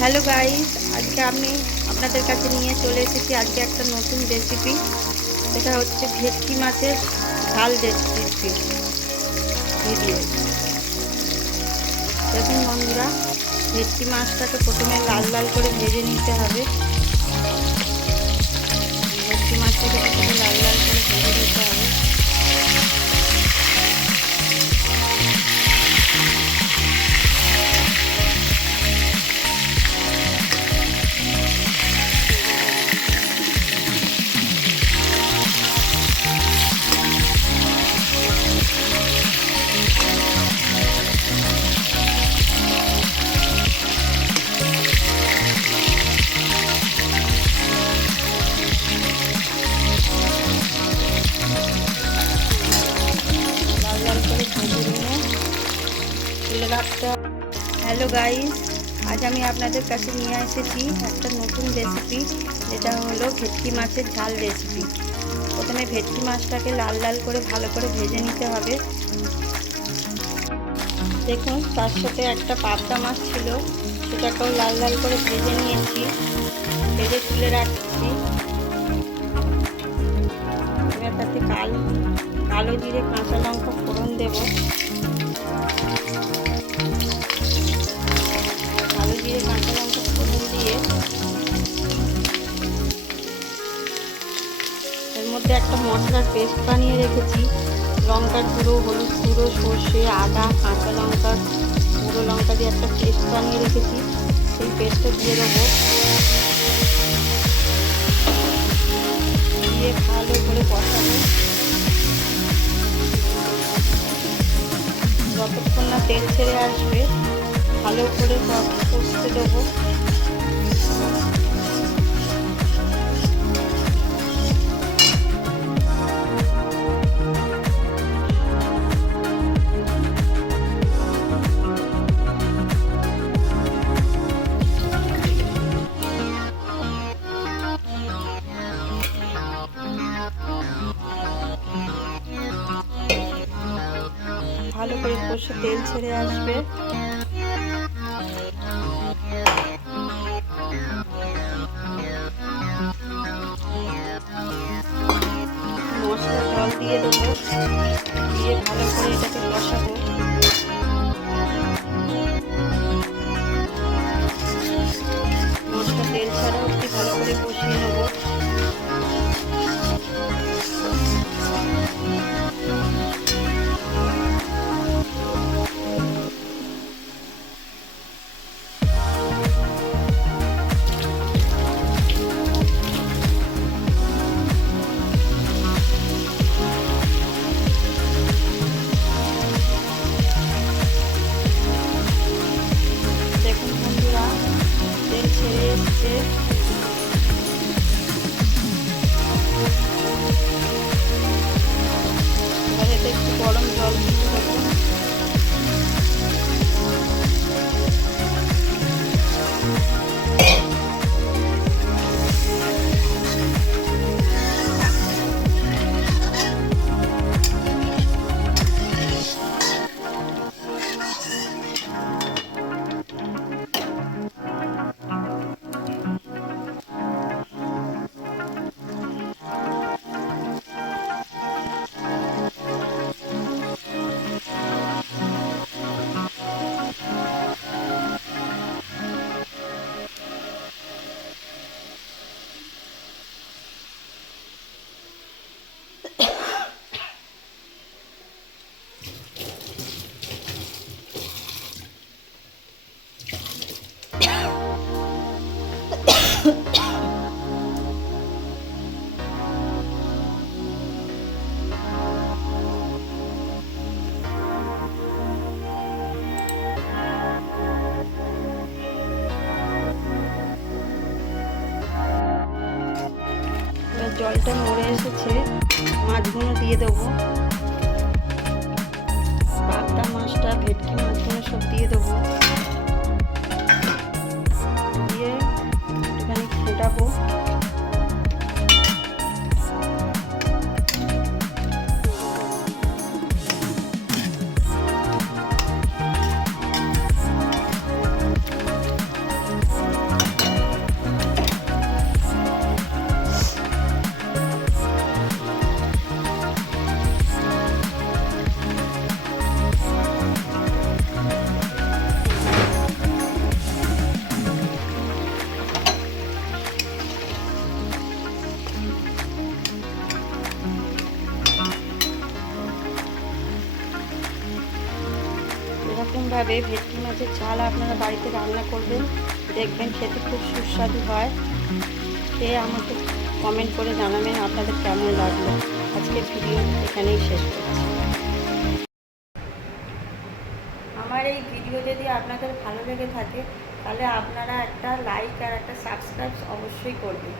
Hello guys, আজকে আমি আপনাদের কাছে নিয়ে চলে এসেছি আজকে একটা নতুন রেসিপি। সেটা হচ্ছে ভেটকি মাছের ঝাল রেসিপি ভিডিও। দেখুন বন্ধুরা, ভেটকি মাছটাকে প্রথমে লাল লাল করে ভেজে নিতে হবে। ভেটকি মাছটাকে প্রথমে লাল লাল করে ভেজে নিতে হবে। হ্যালো গাইস, আজ আমি আপনাদের কাছে নিয়ে এসেছি একটা নতুন রেসিপি, যেটা হলো ভেটকি মাছের ঝাল রেসিপি। প্রথমে ভেটকি মাছটাকে লাল লাল করে ভালো করে ভেজে নিতে হবে। দেখুন, তার সাথে একটা পাবদা মাছ ছিল, সেটাকেও লাল লাল করে ভেজে নিয়েছি, ভেজে তুলে রাখছি। এবার তাতে কালো জিরে কাঁচা লঙ্কা ফোড়ন দেব। কালো জিরে কাঁচা লঙ্কা ফোড়ন দিয়ে এর মধ্যে একটা মশলার পেস্ট বানিয়ে রেখেছি। লঙ্কার গুঁড়ো, হলুদ গুঁড়ো, সর্ষে, আদা, কাঁচা লঙ্কা, গুঁড়ো লঙ্কা দিয়ে একটা পেস্ট বানিয়ে রেখেছি, সেই পেস্টটা দিয়ে দেবো। দিয়ে ভালো করে কষাবো যতক্ষণ না তেল ছেড়ে আসবে। ভালো করে কষতে দেবো। ভালো করে কষে তেল ছেড়ে আসবে। মশলা জল দিয়ে দেবো, দিয়ে ভালো করে এটাকে কষাবো। মশলা তেল ছাড়া অবধি ভালো করে কষিয়ে নেবো। দেখুন বন্ধুরা, তেল ছেড়ে এসছে। এবার এতে একটু গরম জল দিয়ে দেবো। জলটা মরে এসেছে, মাছগুলো দিয়ে দেবো। পাবদা মাছটা, ভেটকি মাছগুলো সব দিয়ে দেবো। দিয়ে একটুখানি ফোটাবো। এইভাবে ভেটকি মাছের ঝাল আপনারা বাড়িতে রান্না করবেন, দেখবেন খেতে খুব সুস্বাদু হয়। খেয়ে আমাকে কমেন্ট করে জানাবেন আপনাদের কেমন লাগলো। আজকের ভিডিও এখানেই শেষ করছি। আমার এই ভিডিও যদি আপনাদের ভালো লেগে থাকে তাহলে আপনারা একটা লাইক আর একটা সাবস্ক্রাইব অবশ্যই করবেন।